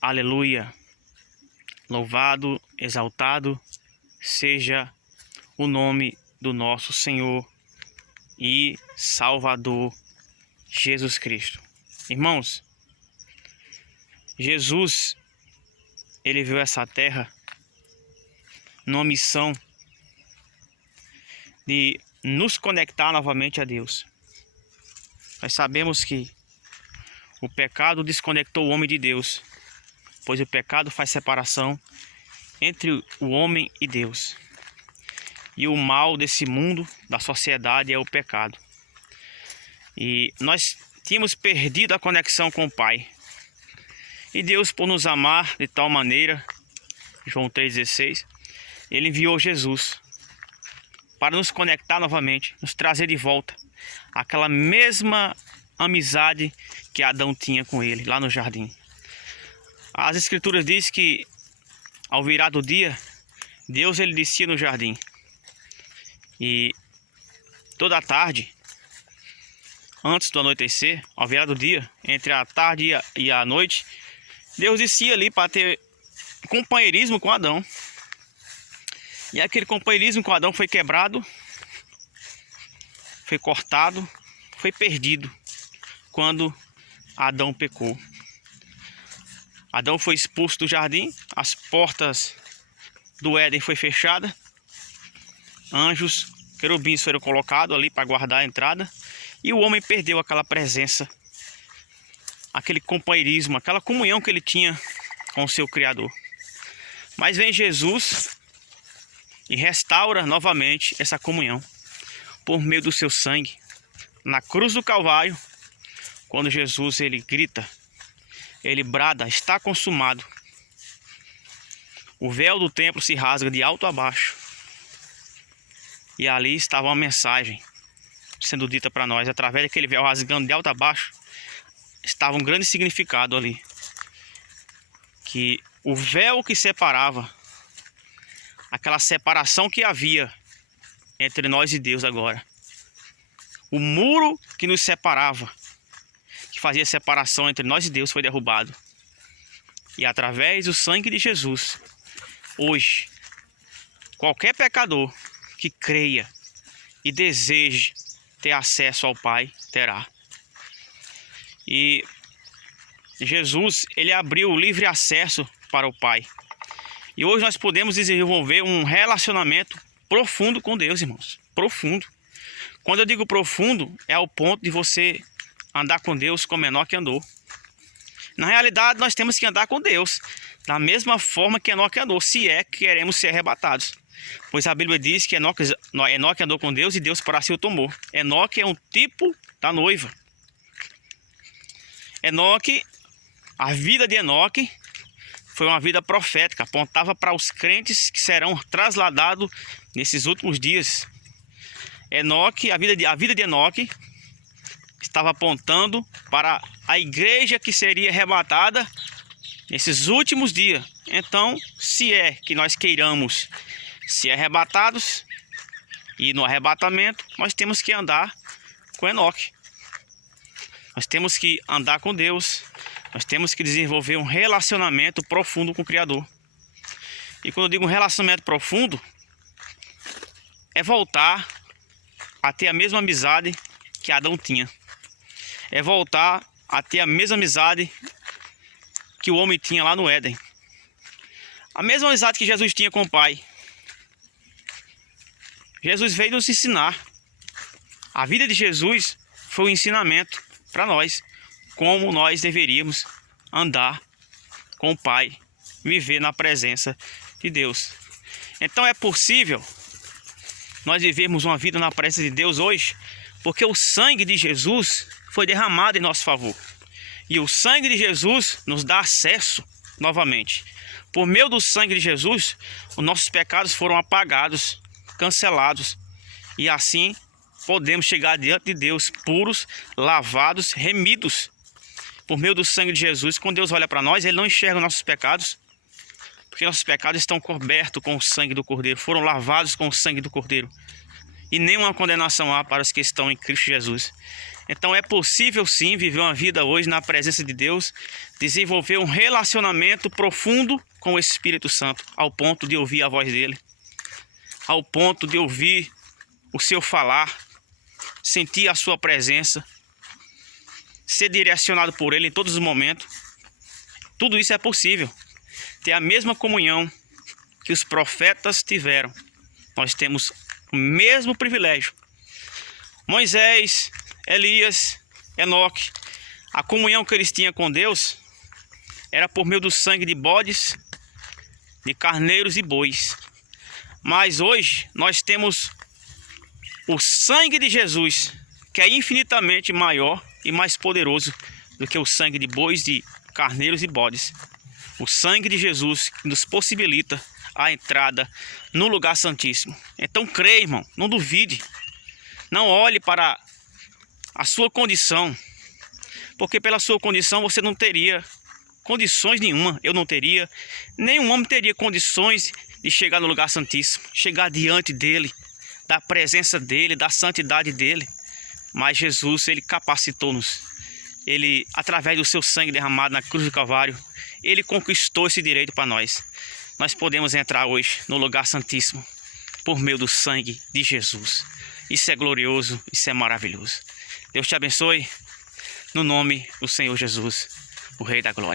Aleluia. Louvado, exaltado seja o nome do nosso Senhor e Salvador Jesus Cristo. Irmãos, Jesus, ele veio a essa terra numa missão de nos conectar novamente a Deus. Nós sabemos que o pecado desconectou o homem de Deus, pois o pecado faz separação entre o homem e Deus. E o mal desse mundo, da sociedade, é o pecado. E nós tínhamos perdido a conexão com o Pai. E Deus, por nos amar de tal maneira, João 3,16, Ele enviou Jesus para nos conectar novamente, nos trazer de volta aquela mesma amizade que Adão tinha com ele lá no jardim. As escrituras dizem que ao virar do dia, Deus ele descia no jardim. E toda a tarde, antes do anoitecer, ao virar do dia, entre a tarde e a noite, Deus descia ali para ter companheirismo com Adão. E aquele companheirismo com Adão foi quebrado, foi cortado, foi perdido quando Adão pecou. Adão foi expulso do jardim, as portas do Éden foram fechadas, anjos, querubins foram colocados ali para guardar a entrada, e o homem perdeu aquela presença, aquele companheirismo, aquela comunhão que ele tinha com o seu Criador. Mas vem Jesus e restaura novamente essa comunhão por meio do seu sangue. Na cruz do Calvário, quando Jesus ele grita, ele brada, está consumado. O véu do templo se rasga de alto a baixo. E ali estava uma mensagem sendo dita para nós. Através daquele véu rasgando de alto a baixo, estava um grande significado ali. Que o véu que separava, aquela separação que havia entre nós e Deus agora, o muro que nos separava, que fazia separação entre nós e Deus, foi derrubado. E através do sangue de Jesus, hoje, qualquer pecador que creia e deseje ter acesso ao Pai, terá. E Jesus, ele abriu livre acesso para o Pai. E hoje nós podemos desenvolver um relacionamento profundo com Deus, irmãos. Profundo. Quando eu digo profundo, é ao ponto de você andar com Deus como Enoque andou. Na realidade, nós temos que andar com Deus da mesma forma que Enoque andou, se é que queremos ser arrebatados. Pois a Bíblia diz que Enoque andou com Deus e Deus para si o tomou. Enoque é um tipo da noiva. Enoque, a vida de Enoque foi uma vida profética, apontava para os crentes que serão trasladados nesses últimos dias. Enoque, a vida de Enoque estava apontando para a igreja que seria arrebatada nesses últimos dias. Então, se é que nós queiramos ser arrebatados, e no arrebatamento nós temos que andar com Enoque. Nós temos que andar com Deus. Nós temos que desenvolver um relacionamento profundo com o Criador. E quando eu digo um relacionamento profundo, é voltar a ter a mesma amizade que Adão tinha. É voltar a ter a mesma amizade que o homem tinha lá no Éden. A mesma amizade que Jesus tinha com o Pai. Jesus veio nos ensinar. A vida de Jesus foi um ensinamento para nós. Como nós deveríamos andar com o Pai, viver na presença de Deus. Então é possível nós vivermos uma vida na presença de Deus hoje, porque o sangue de Jesus foi derramado em nosso favor. E o sangue de Jesus nos dá acesso novamente. Por meio do sangue de Jesus, os nossos pecados foram apagados, cancelados. E assim podemos chegar diante de Deus puros, lavados, remidos. Por meio do sangue de Jesus, quando Deus olha para nós, Ele não enxerga os nossos pecados, porque nossos pecados estão cobertos com o sangue do Cordeiro, foram lavados com o sangue do Cordeiro. E nenhuma condenação há para os que estão em Cristo Jesus. Então é possível sim viver uma vida hoje na presença de Deus, desenvolver um relacionamento profundo com o Espírito Santo, ao ponto de ouvir a voz dele, ao ponto de ouvir o seu falar, sentir a sua presença, ser direcionado por ele em todos os momentos. Tudo isso é possível. Ter a mesma comunhão que os profetas tiveram. Nós temos o mesmo privilégio. Moisés, Elias, Enoque, a comunhão que eles tinham com Deus era por meio do sangue de bodes, de carneiros e bois. Mas hoje nós temos o sangue de Jesus, que é infinitamente maior e mais poderoso do que o sangue de bois, de carneiros e bodes. O sangue de Jesus que nos possibilita a entrada no lugar santíssimo. Então creia, irmão, não duvide. Não olhe para a sua condição, porque pela sua condição você não teria condições nenhuma. Eu não teria, nenhum homem teria condições de chegar no lugar santíssimo, chegar diante dele, da presença dele, da santidade dele. Mas Jesus, ele capacitou-nos. Ele, através do seu sangue derramado na cruz do Calvário, ele conquistou esse direito para nós. Nós podemos entrar hoje no lugar santíssimo por meio do sangue de Jesus. Isso é glorioso, isso é maravilhoso. Deus te abençoe, no nome do Senhor Jesus, o Rei da Glória.